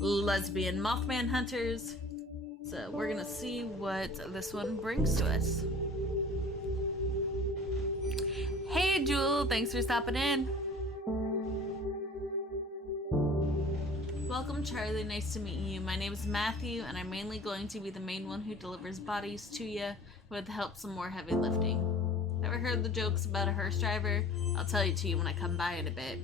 lesbian Mothman hunters. So we're gonna see what this one brings to us. Hey Jewel, thanks for stopping in. Welcome Charlie, nice to meet you. My name is Matthew and I'm mainly going to be the main one who delivers bodies to you with the help some more heavy lifting. Ever heard the jokes about a hearse driver? I'll tell you to you when I come by in a bit.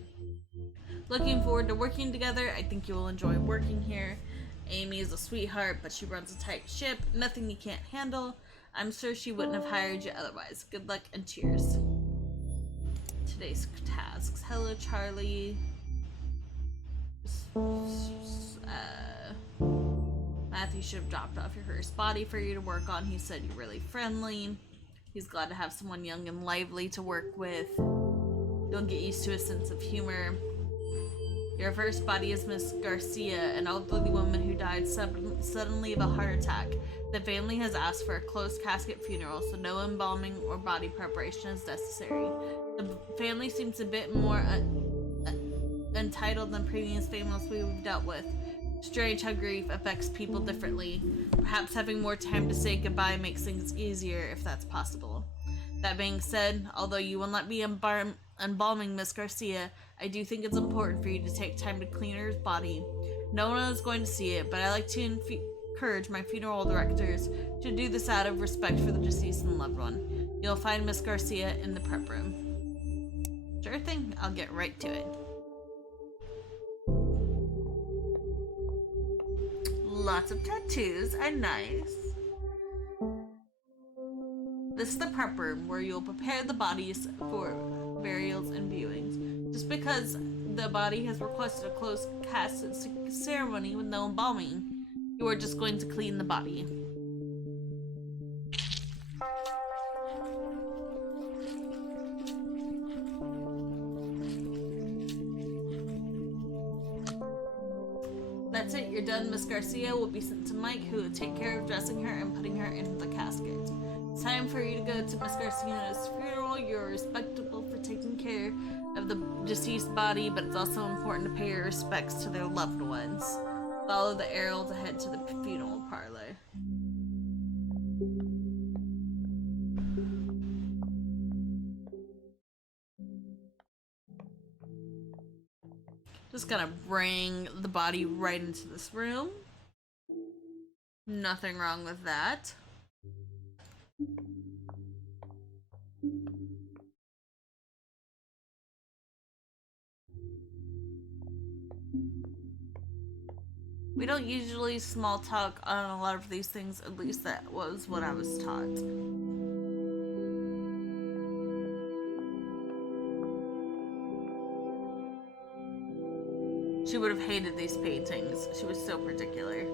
Looking forward to working together. I think you will enjoy working here. Amy is a sweetheart, but she runs a tight ship. Nothing you can't handle. I'm sure she wouldn't have hired you otherwise. Good luck and cheers. Today's tasks. Hello, Charlie. Matthew should have dropped off your hearse body for you to work on. He said you're really friendly. He's glad to have someone young and lively to work with. You'll get used to his sense of humor. Your first body is Miss Garcia, an elderly woman who died suddenly of a heart attack. The family has asked for a closed casket funeral, so no embalming or body preparation is necessary. The family seems a bit more entitled than previous families we've dealt with. Strange how grief affects people differently. Perhaps having more time to say goodbye makes things easier if that's possible. That being said, although you will not be embalming Miss Garcia, I do think it's important for you to take time to clean her body. No one is going to see it, but I like to encourage my funeral directors to do this out of respect for the deceased and loved one. You'll find Miss Garcia in the prep room. Sure thing, I'll get right to it. Lots of tattoos are nice. This is the prep room where you'll prepare the bodies for burials and viewings. Just because the body has requested a closed casket ceremony with no embalming, you are just going to clean the body. That's it, you're done. Miss Garcia will be sent to Mike, who will take care of dressing her and putting her into the casket. It's time for you to go to Miss Garcia's funeral. You're respectable for taking care of the deceased body, but it's also important to pay your respects to their loved ones. Follow the arrow to head to the funeral parlor. Just gonna bring the body right into this room. Nothing wrong with that. We don't usually small talk on a lot of these things, at least that was what I was taught. She would have hated these paintings. She was so particular.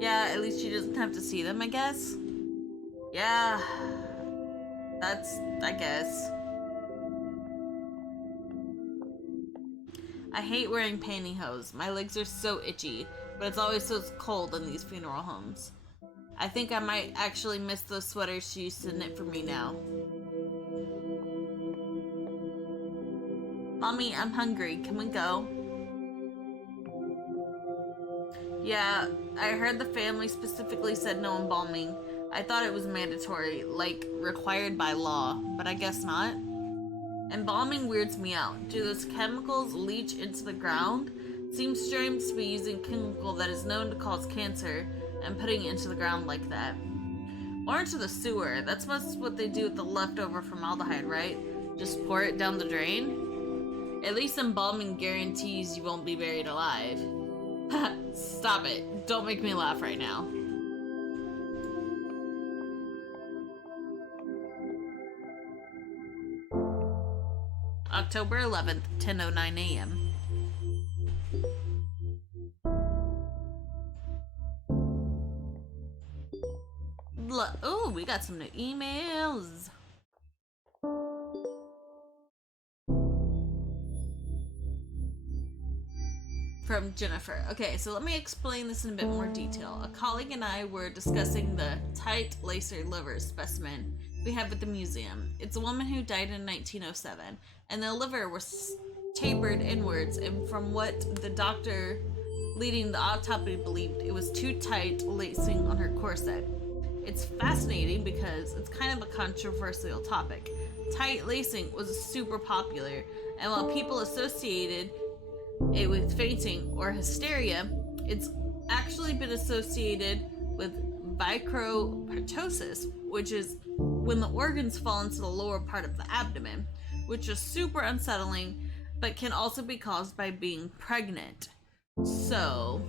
Yeah, at least she doesn't have to see them, I guess. Yeah, that's, I guess. I hate wearing pantyhose. My legs are so itchy, but it's always so cold in these funeral homes. I think I might actually miss those sweaters she used to knit for me now. Mommy, I'm hungry. Can we go? Yeah, I heard the family specifically said no embalming. I thought it was mandatory, like required by law, but I guess not. Embalming weirds me out. Do those chemicals leach into the ground? Seems strange to be using chemical that is known to cause cancer and putting it into the ground like that. Or into the sewer. That's what they do with the leftover formaldehyde, right? Just pour it down the drain? At least embalming guarantees you won't be buried alive. Stop it. Don't make me laugh right now. October 11th, 10:09 a.m. Oh, we got some new emails. From Jennifer. Okay, so let me explain this in a bit more detail. A colleague and I were discussing the tight lacer liver specimen we have at the museum. It's a woman who died in 1907, and the liver was tapered inwards, and from what the doctor leading the autopsy believed it was too tight lacing on her corset. It's fascinating because it's kind of a controversial topic. Tight lacing was super popular, and while people associated it with fainting or hysteria, it's actually been associated with micropertosis, which is when the organs fall into the lower part of the abdomen, which is super unsettling, but can also be caused by being pregnant. So,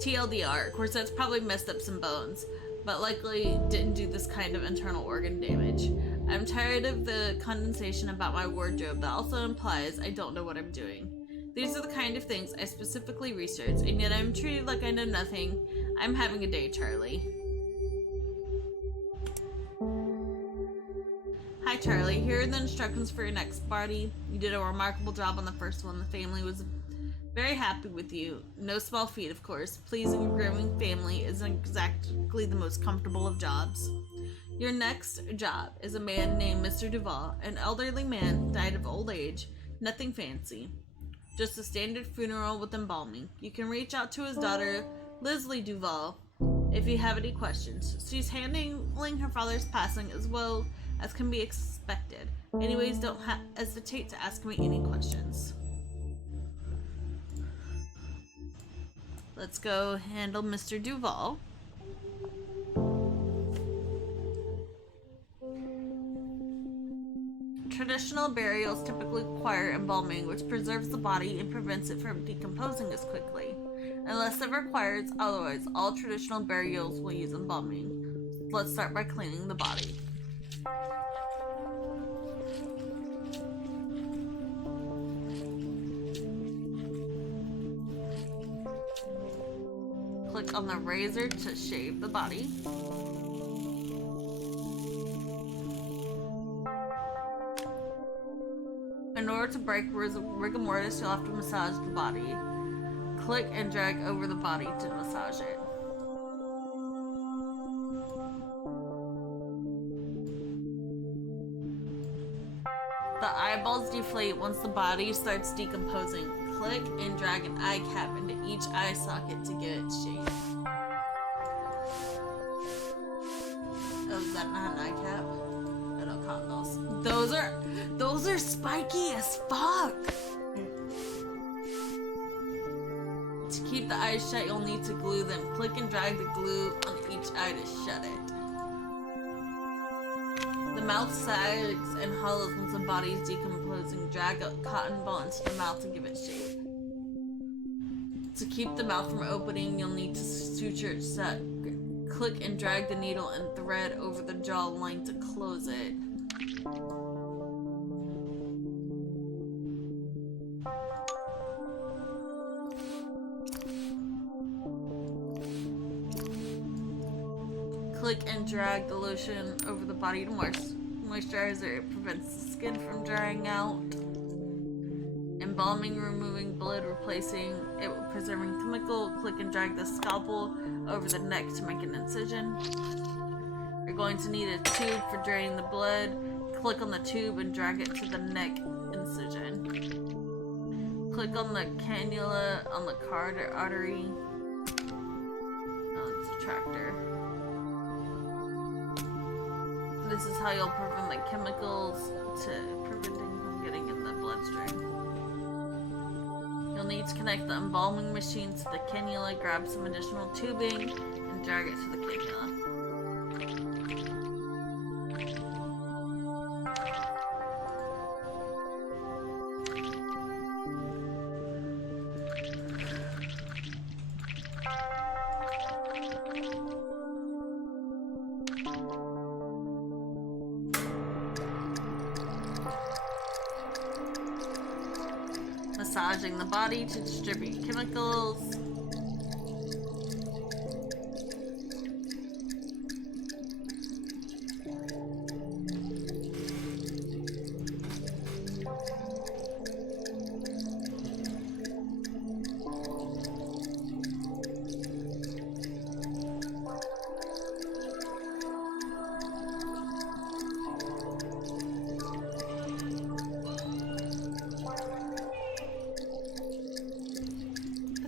TLDR, corsets probably messed up some bones, but likely didn't do this kind of internal organ damage. I'm tired of the condensation about my wardrobe that also implies I don't know what I'm doing. These are the kind of things I specifically researched, and yet I'm treated like I know nothing. I'm having a day, Charlie. Hi, Charlie. Here are the instructions for your next party. You did a remarkable job on the first one. The family was very happy with you. No small feat, of course. Pleasing a growing family isn't exactly the most comfortable of jobs. Your next job is a man named Mr. Duval. An elderly man, died of old age. Nothing fancy. Just a standard funeral with embalming. You can reach out to his daughter, Leslie Duval, if you have any questions. She's handling her father's passing as well as can be expected. Anyways, don't hesitate to ask me any questions. Let's go handle Mr. Duval. Traditional burials typically require embalming, which preserves the body and prevents it from decomposing as quickly. Unless it requires otherwise, all traditional burials will use embalming. Let's start by cleaning the body. Click on the razor to shave the body. In order to break rigor mortis, you'll have to massage the body. Click and drag over the body to massage it. The eyeballs deflate once the body starts decomposing. Click and drag an eye cap into each eye socket to get it shaped. Oh, is that not an eye cap? I don't count those. Those are spiky as fuck! To keep the eyes shut, you'll need to glue them. Click and drag the glue on each eye to shut it. The mouth sags and hollows once the body is decomposing. Drag a cotton ball into the mouth to give it shape. To keep the mouth from opening, you'll need to suture it shut. Click and drag the needle and thread over the jawline to close it. Click and drag the lotion over the body to moisturizer. It prevents the skin from drying out. Embalming, removing blood, replacing it with preserving chemical. Click and drag the scalpel over the neck to make an incision. You're going to need a tube for draining the blood. Click on the tube and drag it to the neck incision. Click on the cannula on the carotid artery. Oh, it's a tractor. This is how you'll prevent the chemicals to preventing from getting in the bloodstream. You'll need to connect the embalming machine to the cannula, grab some additional tubing, and drag it to the cannula. Massaging the body to distribute chemicals.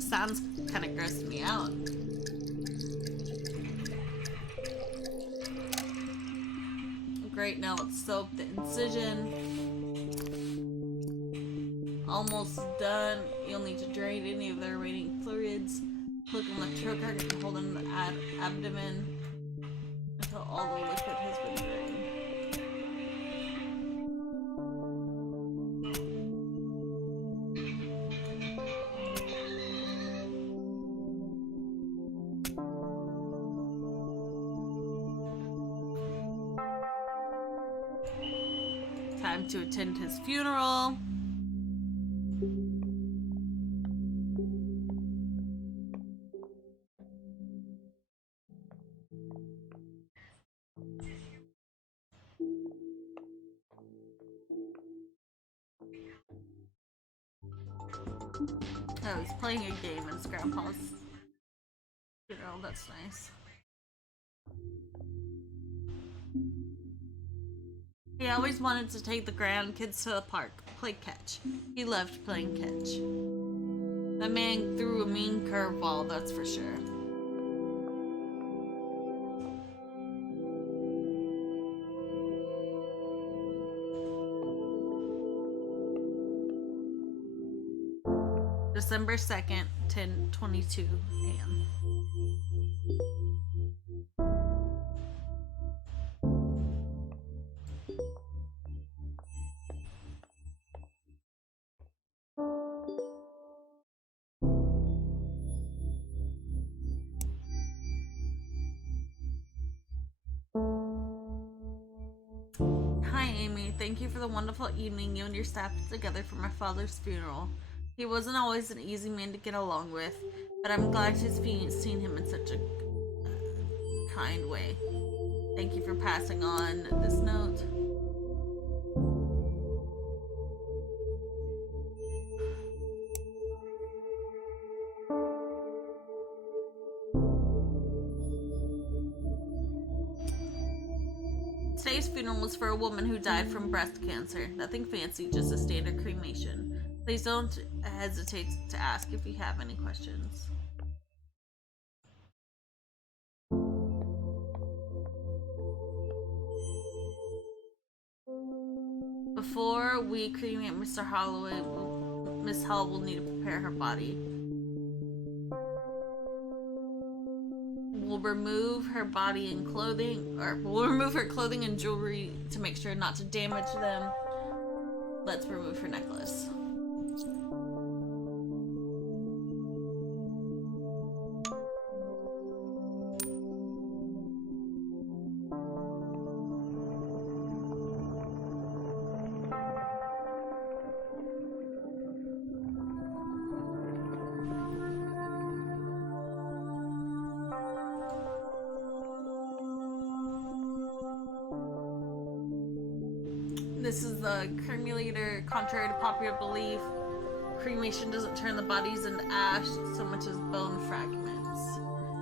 sounds kind of grossed me out. Great, now let's soak the incision. Almost done. You'll need to drain any of the remaining fluids. Click on the choke target and hold in the abdomen until all the liquid has been drained. Time to attend his funeral. Oh, he's playing a game in his grandpa's funeral. That's nice. He always wanted to take the grandkids to the park, play catch. He loved playing catch. That man threw a mean curveball, that's for sure. December 2nd, 10:22 a.m. Hi, Amy. Thank you for the wonderful evening you and your staff put together for my father's funeral. He wasn't always an easy man to get along with, but I'm glad to have seen him in such a kind way. Thank you for passing on this note. Today's funeral was for a woman who died from breast cancer. Nothing fancy, just a standard cremation. Please don't hesitate to ask if you have any questions. Before we cremate Mr. Holloway, Miss Hall will need to prepare her body. We'll remove her body and clothing, or we'll remove her clothing and jewelry to make sure not to damage them. Let's remove her necklace. This is the cremator. Contrary to popular belief, cremation doesn't turn the bodies into ash so much as bone fragments.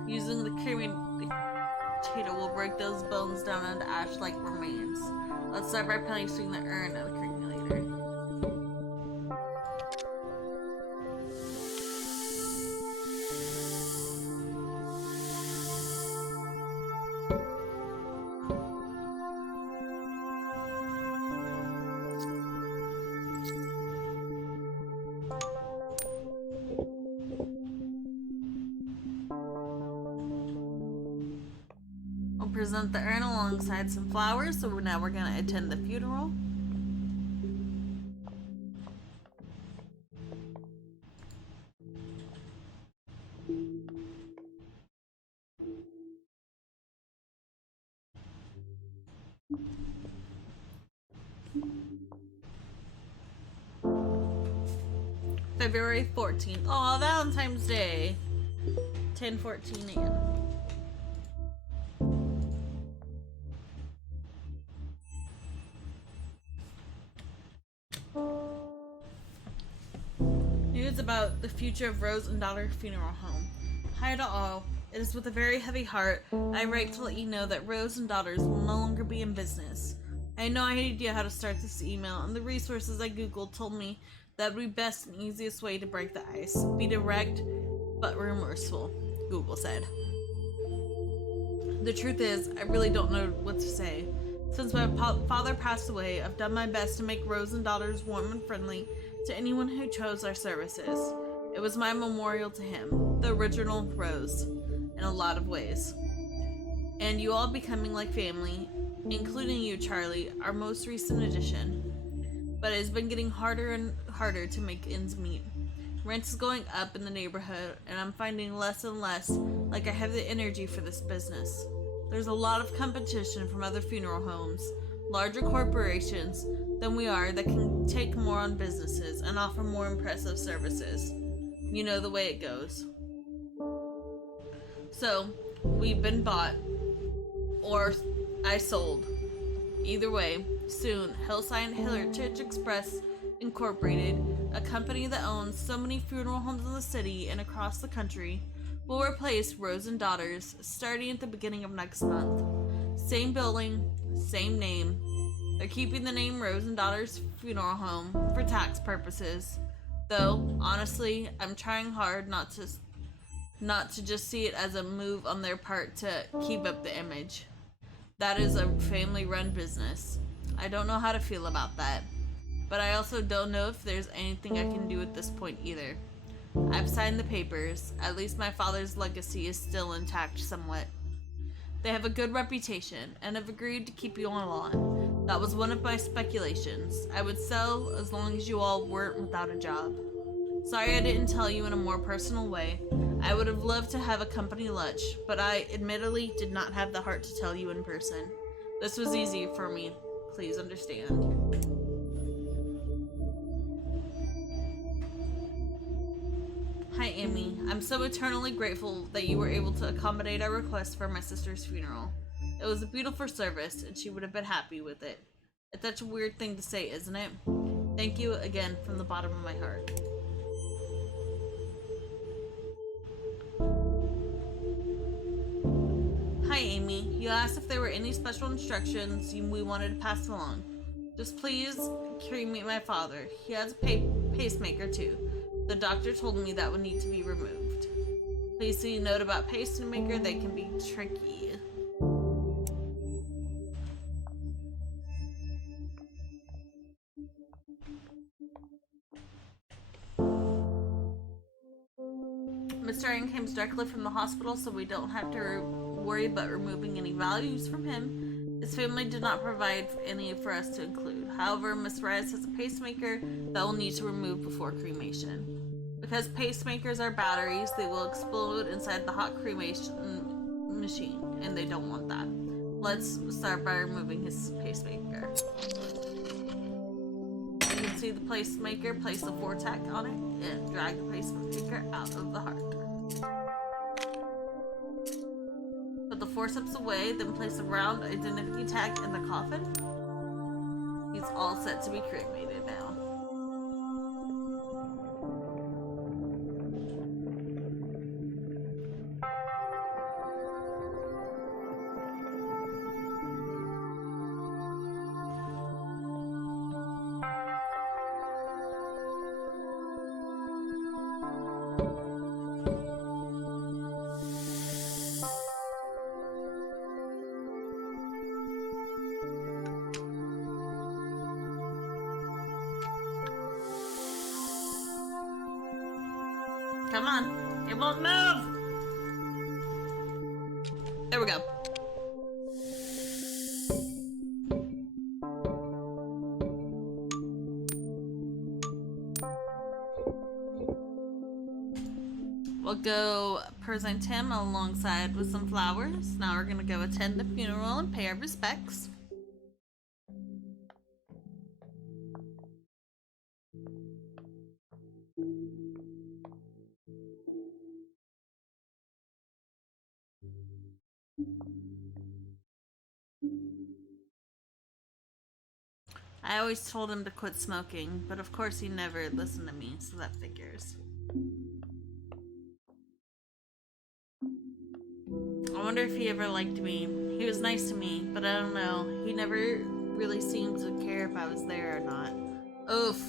Using the cremator will break those bones down into ash-like remains. Let's start by placing the urn in the cremator. Present the urn alongside some flowers, so now we're gonna attend the funeral. February 14th. Oh, Valentine's Day. 10:14 a.m. News about the future of Rose and Daughter Funeral Home. Hi to all. It is with a very heavy heart I write to let you know that Rose and Daughters will no longer be in business. I had no idea how to start this email, and the resources I googled told me that would be best and easiest way to break the ice. Be direct, but remorseful, Google said. The truth is, I really don't know what to say. Since my father passed away, I've done my best to make Rose and Daughters warm and friendly to anyone who chose our services. It was my memorial to him, the original Rose, in a lot of ways. And you all becoming like family, including you, Charlie, our most recent addition. But it has been getting harder and harder to make ends meet. Rent is going up in the neighborhood, and I'm finding less and less like I have the energy for this business. There's a lot of competition from other funeral homes, larger corporations than we are that can take more on businesses and offer more impressive services. You know the way it goes. So, we've been bought, or I sold. Either way, soon, Hillside Heritage Express Incorporated, a company that owns so many funeral homes in the city and across the country, will replace Rose and Daughters starting at the beginning of next month. Same building, same name. They're keeping the name Rose and Daughters Funeral Home for tax purposes. Though, honestly, I'm trying hard not to just see it as a move on their part to keep up the image. That is a family-run business. I don't know how to feel about that. But I also don't know if there's anything I can do at this point either. I've signed the papers. At least my father's legacy is still intact somewhat. They have a good reputation and have agreed to keep you all on. That was one of my speculations. I would sell as long as you all weren't without a job. Sorry I didn't tell you in a more personal way. I would have loved to have a company lunch, but I admittedly did not have the heart to tell you in person. This was easy for me. Please understand. Hi, Amy. I'm so eternally grateful that you were able to accommodate our request for my sister's funeral. It was a beautiful service, and she would have been happy with it. It's such a weird thing to say, isn't it? Thank you again from the bottom of my heart. Hi, Amy. You asked if there were any special instructions we wanted to pass along. Just please cremate my father. He has a pacemaker too. The doctor told me that would need to be removed. Please see a note about pacemaker. They can be tricky. Mr. Aaron comes directly from the hospital, so we don't have to worry about removing any values from him. His family did not provide any for us to include. However, Miss Reyes has a pacemaker that we'll need to remove before cremation. Because pacemakers are batteries, they will explode inside the hot cremation machine, and they don't want that. Let's start by removing his pacemaker. You can see the pacemaker, place the Vortex on it, and drag the pacemaker out of the heart. Put the forceps away, then place a round identity tag in the coffin. He's all set to be cremated now. Come on. It won't move. There we go. We'll go present him alongside with some flowers. Now we're gonna go attend the funeral and pay our respects. I always told him to quit smoking, but of course he never listened to me, so that figures. I wonder if he ever liked me. He was nice to me, but I don't know. He never really seemed to care if I was there or not. Oof.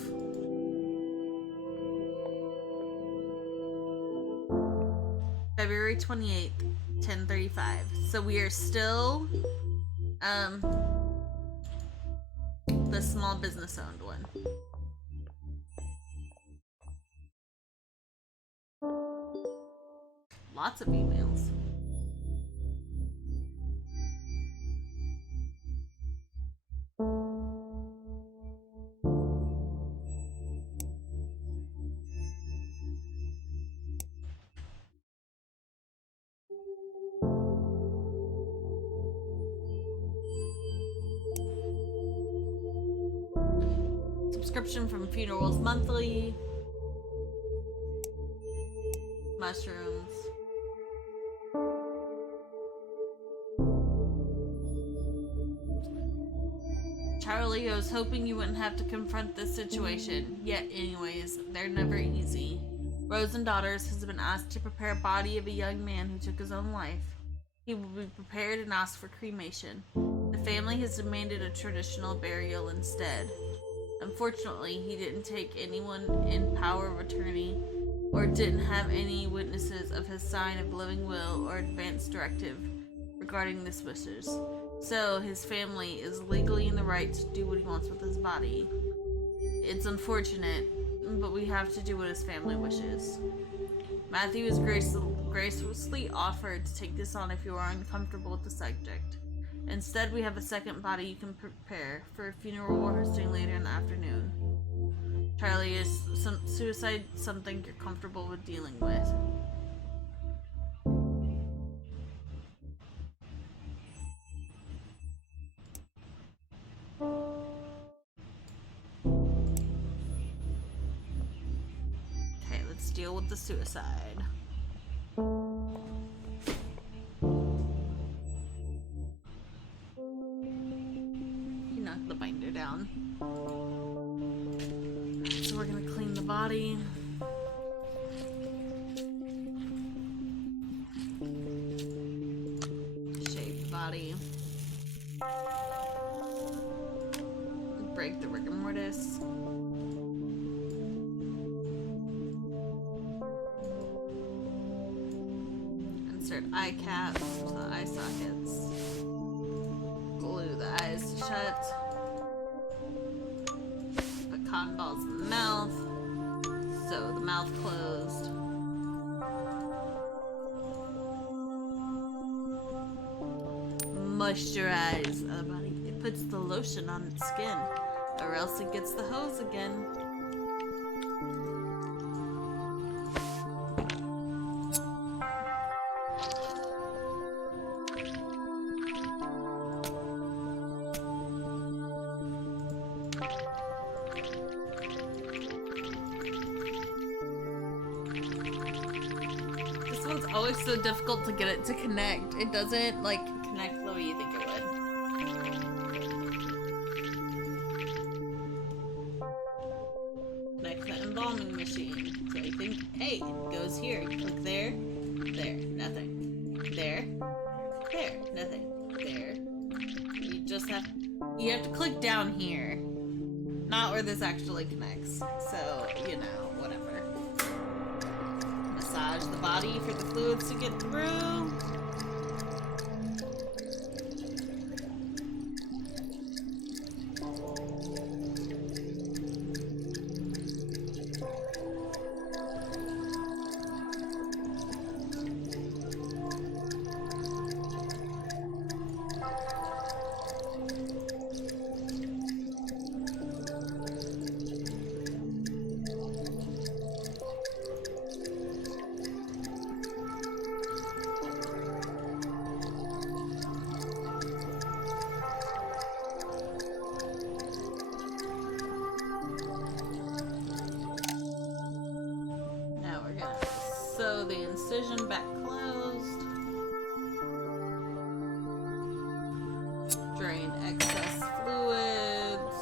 February 28th, 10:35. So we are still the small business owned one. Lots of emails. Subscription from Funerals Monthly. Mushrooms. Charlie, I was hoping you wouldn't have to confront this situation. Yet, anyways, they're never easy. Rose and Daughters has been asked to prepare a body of a young man who took his own life. He will be prepared and asked for cremation. The family has demanded a traditional burial instead. Unfortunately, he didn't take anyone in power of attorney or didn't have any witnesses of his sign of living will or advance directive regarding his wishes. So, his family is legally in the right to do what he wants with his body. It's unfortunate, but we have to do what his family wishes. Matthew has graciously offered to take this on if you are uncomfortable with the subject. Instead, we have a second body you can prepare for a funeral we're hosting later in the afternoon. Charlie, is suicide something you're comfortable with dealing with? Okay, let's deal with the suicide. He knocked the binder down. So we're gonna clean the body. Shave the body. Break the rigor mortis. Insert eye caps to the eye sockets. Glue the eyes shut. Put cotton balls in the mouth. Sew the mouth closed. Moisturize the body. It puts the lotion on its skin, or else it gets the hose again. This one's always so difficult to get it to connect. It doesn't, like, connect the way you think it would. Connect the embalming machine. So I think, hey, it goes here. You click there, there, nothing. There, there, nothing. There. You have to click down here. Not where this actually connects. So, you know, whatever. Massage the body for the fluids to get through. Sew the incision back closed. Drain excess fluids.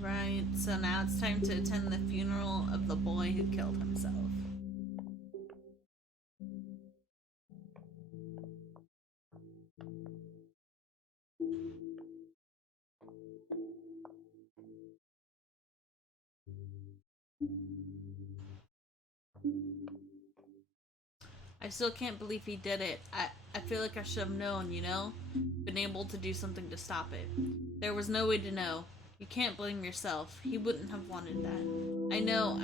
Right. point, so now it's time to attend the funeral of the boy who killed himself. I still can't believe he did it. I feel like I should have known, you know? Been able to do something to stop it. There was no way to know. You can't blame yourself. He wouldn't have wanted that. I know,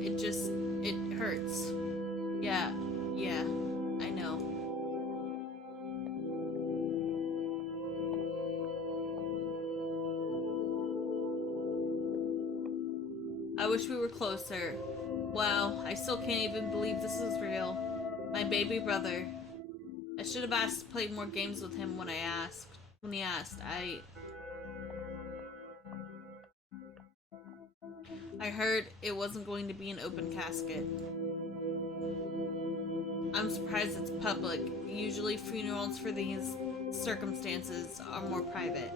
it hurts. Yeah, I know. I wish we were closer. Wow, I still can't even believe this is real. My baby brother. I should have asked to play more games with him when he asked. I heard it wasn't going to be an open casket. I'm surprised it's public. Usually funerals for these circumstances are more private.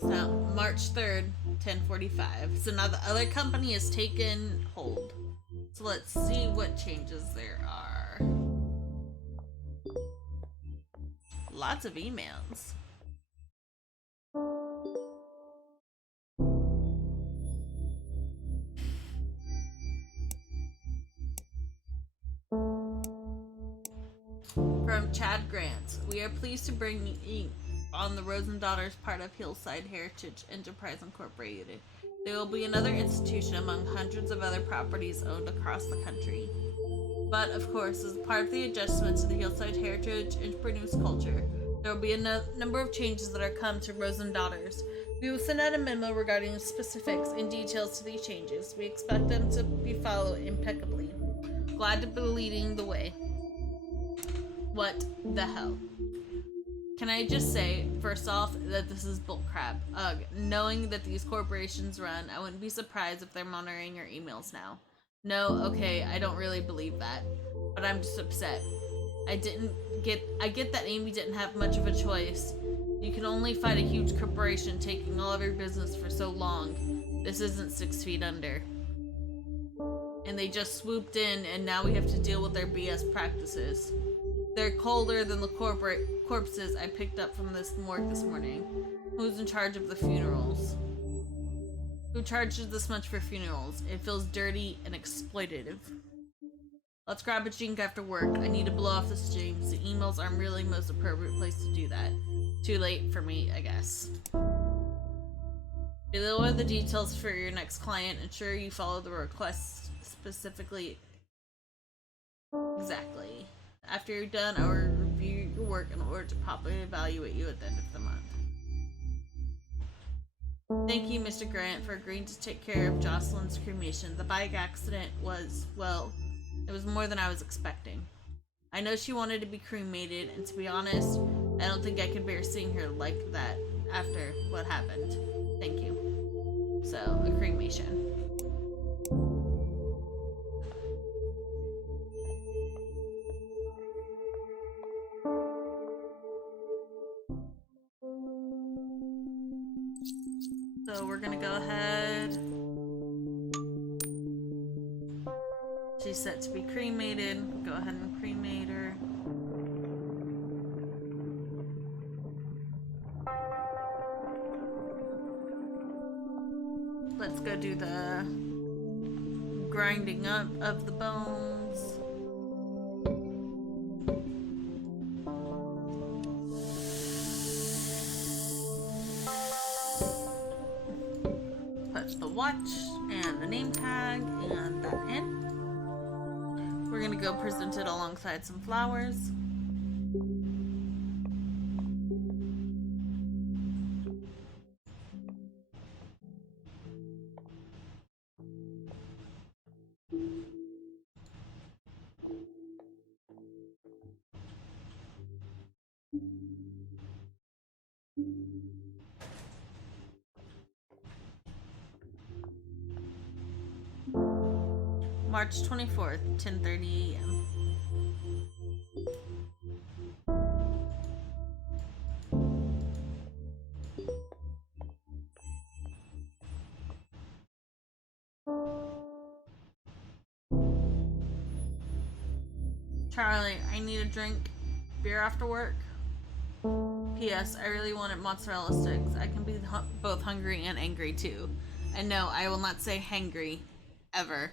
So, March 3rd, 10:45. So now the other company has taken hold. So let's see what changes there are. Lots of emails. From Chad Grant, we are pleased to bring you on the Rosen Daughters part of Hillside Heritage Enterprise Incorporated. There will be another institution among hundreds of other properties owned across the country. But, of course, as part of the adjustment to the Hillside Heritage Entrepreneurs culture, there will be a number of changes that are come to Rosen Daughters. We will send out a memo regarding specifics and details to these changes. We expect them to be followed impeccably. Glad to be leading the way. What the hell? Can I just say, first off, that this is bullcrap. Knowing that these corporations run, I wouldn't be surprised if they're monitoring your emails now. No, okay, I don't really believe that. But I'm just upset. I get that Amy didn't have much of a choice. You can only fight a huge corporation taking all of your business for so long. This isn't 6 feet under. And they just swooped in, and now we have to deal with their BS practices. They're colder than the corpses I picked up from this morgue this morning. Who's in charge of the funerals? Who charges this much for funerals? It feels dirty and exploitative. Let's grab a drink after work. I need to blow off the steam. The emails aren't really the most appropriate place to do that. Too late for me, I guess. Below are the details for your next client. Ensure you follow the request specifically. Exactly. After you're done, I will review your work in order to properly evaluate you at the end of the month. Thank you, Mr. Grant, for agreeing to take care of Jocelyn's cremation. The bike accident was, well, it was more than I was expecting. I know she wanted to be cremated, and to be honest, I don't think I could bear seeing her like that after what happened. Thank you. So, a cremation. So we're gonna go ahead. She's set to be cremated. Go ahead and cremate her. Let's go do the grinding up of the bones. Put the watch and the name tag and that in. We're gonna go present it alongside some flowers. March 24th, 10:30 a.m. Charlie, I need a drink. Beer after work? P.S. I really wanted mozzarella sticks. I can be both hungry and angry too. And no, I will not say hangry. Ever.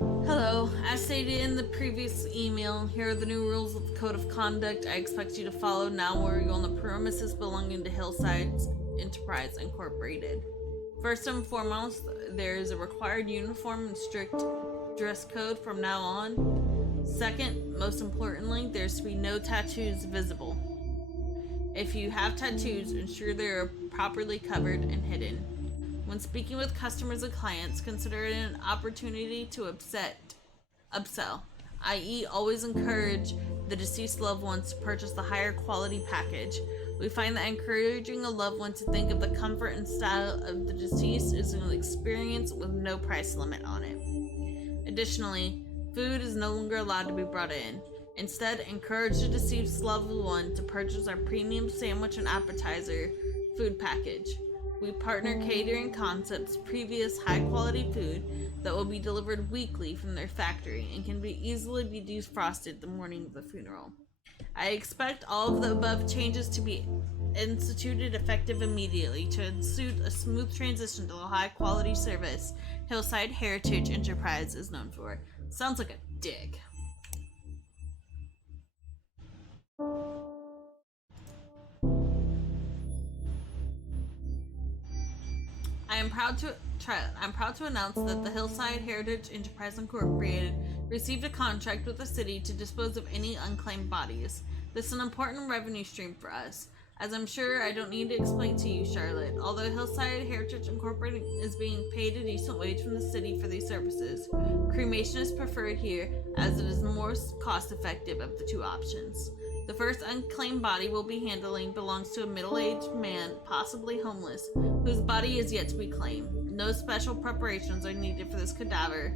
Hello. As stated in the previous email, here are the new rules of the Code of Conduct I expect you to follow now where you're on the premises belonging to Hillside's Enterprise Incorporated. First and foremost, there is a required uniform and strict dress code from now on. Second, most importantly, there's to be no tattoos visible. If you have tattoos, ensure they are properly covered and hidden. When speaking with customers and clients, consider it an opportunity to upsell, i.e. always encourage the deceased loved ones to purchase the higher quality package. We find that encouraging a loved one to think of the comfort and style of the deceased is an experience with no price limit on it. Additionally, food is no longer allowed to be brought in. Instead, encourage the deceased loved one to purchase our premium sandwich and appetizer food package. We partner catering concepts previous high-quality food that will be delivered weekly from their factory and can be easily be defrosted the morning of the funeral. I expect all of the above changes to be instituted effective immediately to ensue a smooth transition to the high-quality service Hillside Heritage Enterprise is known for. Sounds like a dick. I'm proud to announce that the Hillside Heritage Enterprise Incorporated received a contract with the city to dispose of any unclaimed bodies. This is an important revenue stream for us. As I'm sure I don't need to explain to you, Charlotte, although Hillside Heritage Incorporated is being paid a decent wage from the city for these services, cremation is preferred here as it is the most cost-effective of the two options. The first unclaimed body we'll be handling belongs to a middle-aged man, possibly homeless, whose body is yet to be claimed. No special preparations are needed for this cadaver,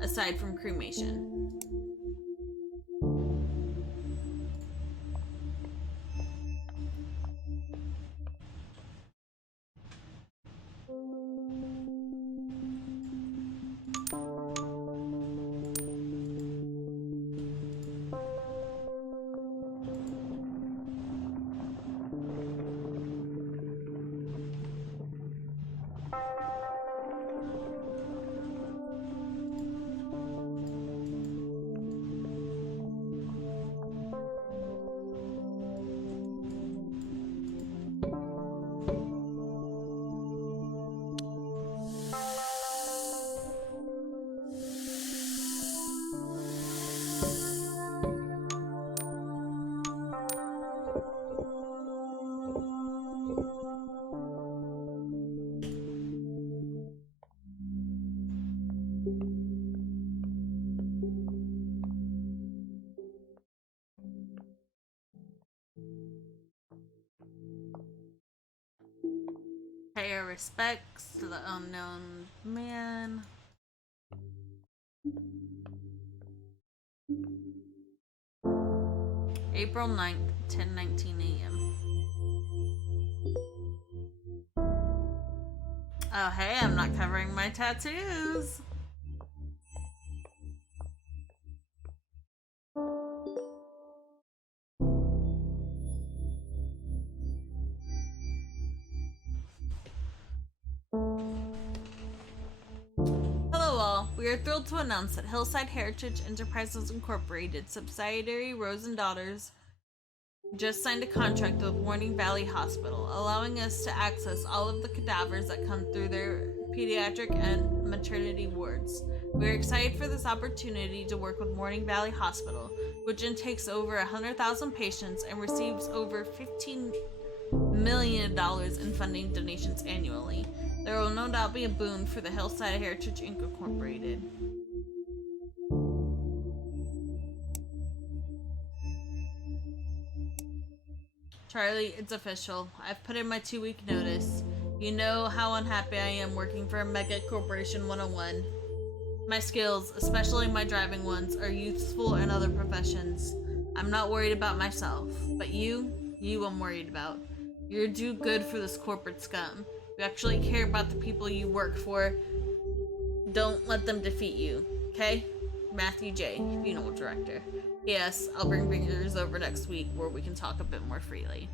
aside from cremation. Pay our respects to the unknown man. April 9th, 10:19 a.m. Oh, hey, I'm not covering my tattoos. We are thrilled to announce that Hillside Heritage Enterprises Incorporated subsidiary Rose & Daughters just signed a contract with Warning Valley Hospital, allowing us to access all of the cadavers that come through their pediatric and maternity wards. We are excited for this opportunity to work with Warning Valley Hospital, which intakes over 100,000 patients and receives over $15 million in funding donations annually. There will no doubt be a boon for the Hillside Heritage Incorporated. Charlie, it's official. I've put in my 2-week notice. You know how unhappy I am working for a mega corporation 101. My skills, especially my driving ones, are useful in other professions. I'm not worried about myself, but you I'm worried about. You're too good for this corporate scum. You actually care about the people you work for. Don't let them defeat you, okay? Matthew J., funeral director. Yes, I'll bring bringers over next week where we can talk a bit more freely.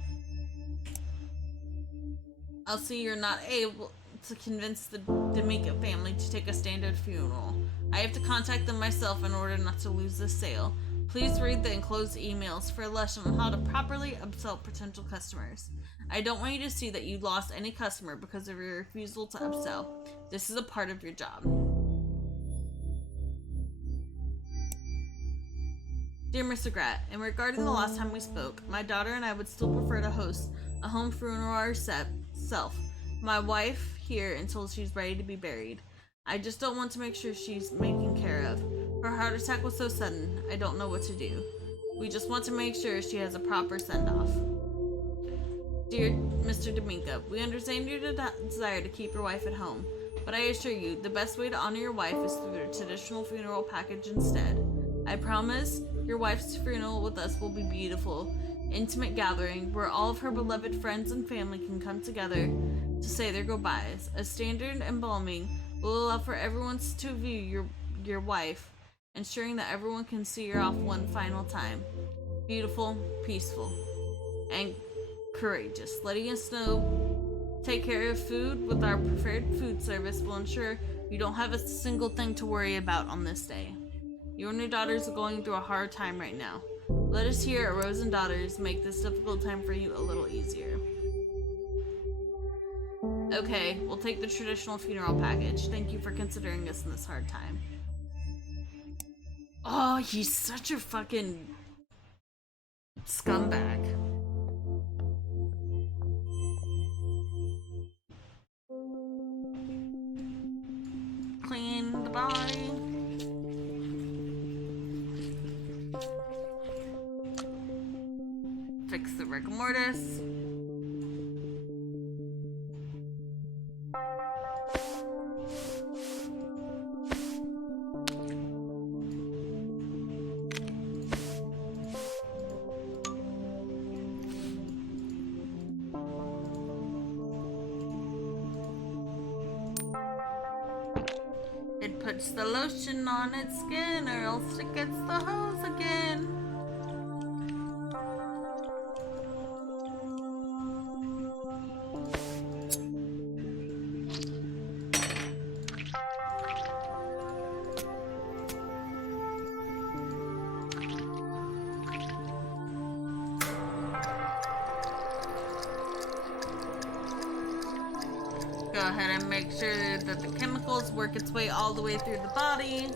I'll see you're not able to convince the D'Amico family to take a standard funeral. I have to contact them myself in order not to lose this sale. Please read the enclosed emails for a lesson on how to properly upsell potential customers. I don't want you to see that you lost any customer because of your refusal to upsell. This is a part of your job. Dear Mr. Gratt, in regarding the last time we spoke, my daughter and I would still prefer to host a home funeral ourselves. My wife here until she's ready to be buried. I just don't want to make sure she's taken care of. Her heart attack was so sudden, I don't know what to do. We just want to make sure she has a proper send-off. Dear Mr. D'Amico, we understand your desire to keep your wife at home, but I assure you, the best way to honor your wife is through the traditional funeral package instead. I promise your wife's funeral with us will be beautiful, intimate gathering where all of her beloved friends and family can come together to say their goodbyes. A standard embalming will allow for everyone to view your wife, ensuring that everyone can see her off one final time. Beautiful, peaceful, and courageous. Letting us know take care of food with our preferred food service will ensure you don't have a single thing to worry about on this day. You and your daughters are going through a hard time right now. Let us here at Rose and Daughters make this difficult time for you a little easier. Okay, we'll take the traditional funeral package. Thank you for considering us in this hard time. Oh, he's such a fucking scumbag. Clean the body. Fix the rigor mortis. It puts the lotion on its skin or else it gets the hose again. Go ahead and make sure that the chemicals work its way all the way through the body.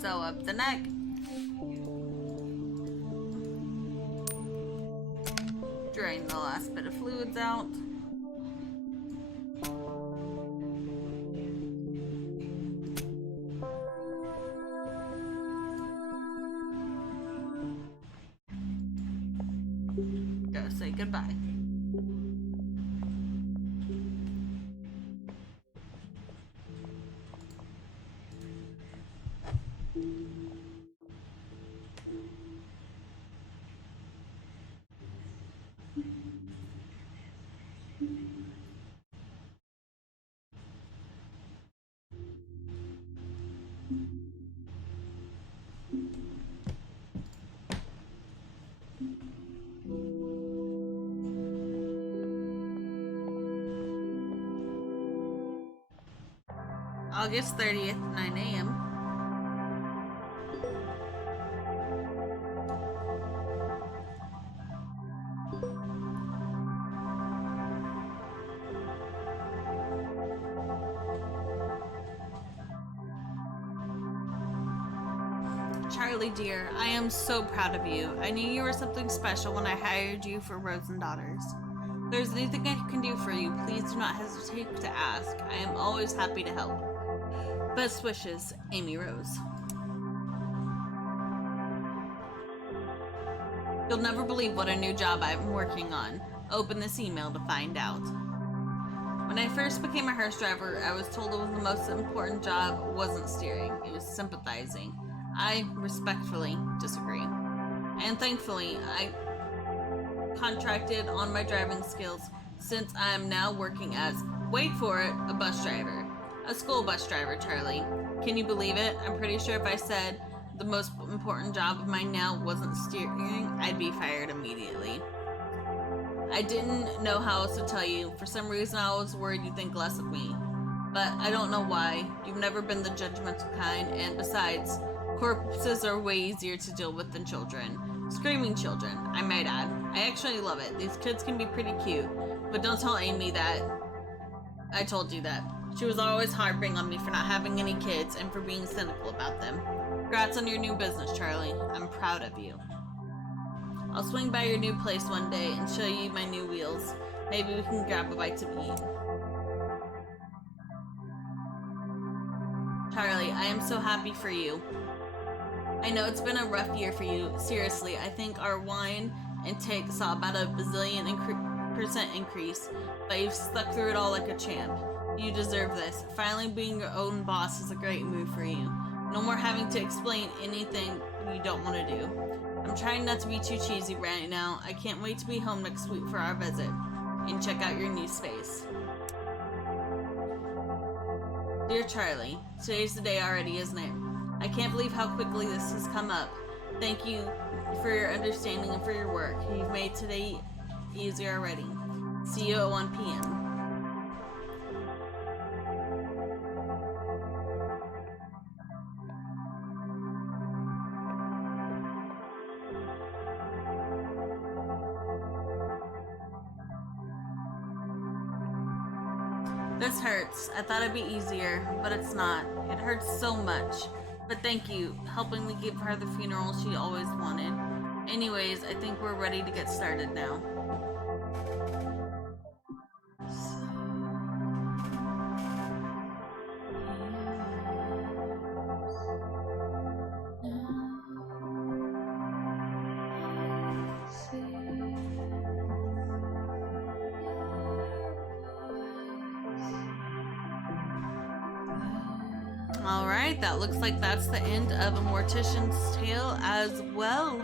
Sew up the neck. Drain the last bit of fluids out. Go say goodbye. August 30th, 9 a.m. Charlie dear, I am so proud of you. I knew you were something special when I hired you for Rose and Daughters. If there's anything I can do for you, please do not hesitate to ask. I am always happy to help. Best wishes, Amy Rose. You'll never believe what a new job I'm working on. Open this email to find out. When I first became a hearse driver, I was told it was the most important job wasn't steering, it was sympathizing. I respectfully disagree. And thankfully, I contracted on my driving skills since I am now working as, wait for it, a bus driver. A school bus driver, Charlie. Can you believe it? I'm pretty sure if I said the most important job of mine now wasn't steering, I'd be fired immediately. I didn't know how else to tell you. For some reason, I was worried you'd think less of me. But I don't know why. You've never been the judgmental kind, and besides, corpses are way easier to deal with than children. Screaming children, I might add. I actually love it. These kids can be pretty cute. But don't tell Amy that I told you that. She was always harping on me for not having any kids and for being cynical about them. Congrats on your new business, Charlie. I'm proud of you. I'll swing by your new place one day and show you my new wheels. Maybe we can grab a bite to eat. Charlie, I am so happy for you. I know it's been a rough year for you. Seriously, I think our wine intake saw about a bazillion % increase, but you've stuck through it all like a champ. You deserve this. Finally being your own boss is a great move for you. No more having to explain anything you don't want to do. I'm trying not to be too cheesy right now. I can't wait to be home next week for our visit and check out your new space. Dear Charlie, today's the day already, isn't it? I can't believe how quickly this has come up. Thank you for your understanding and for your work. You've made today easier already. See you at 1 p.m. This hurts. I thought it'd be easier, but it's not. It hurts so much. But thank you, helping me give her the funeral she always wanted. Anyways, I think we're ready to get started now. Alright, that looks like that's the end of A Mortician's Tale as well.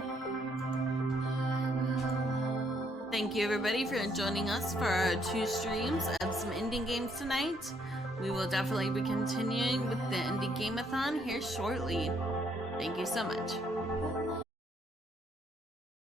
Thank you everybody for joining us for our 2 streams of some indie games tonight. We will definitely be continuing with the indie game-a-thon here shortly. Thank you so much.